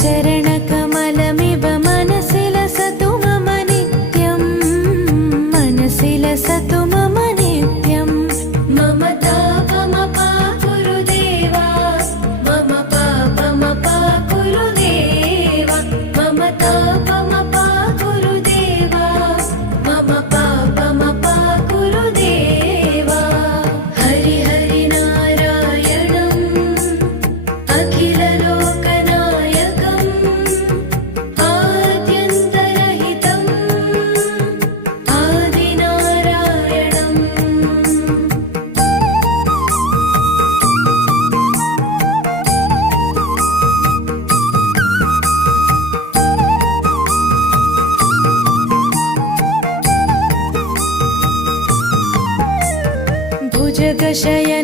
चरणकमलमिव मनसि लसतु मम नित्यं मनसि लसतु मम नित्यं मम तापमपा गुरुदेवा मम पापमपा गुरुदेवा मम तापमपा गुरुदेवा मम पापमपा गुरुदेवा हरि हरि नारायणम् अखिललोकनायकम् आद्यन्तरहितम् आदिनारायणम् भुजगशयन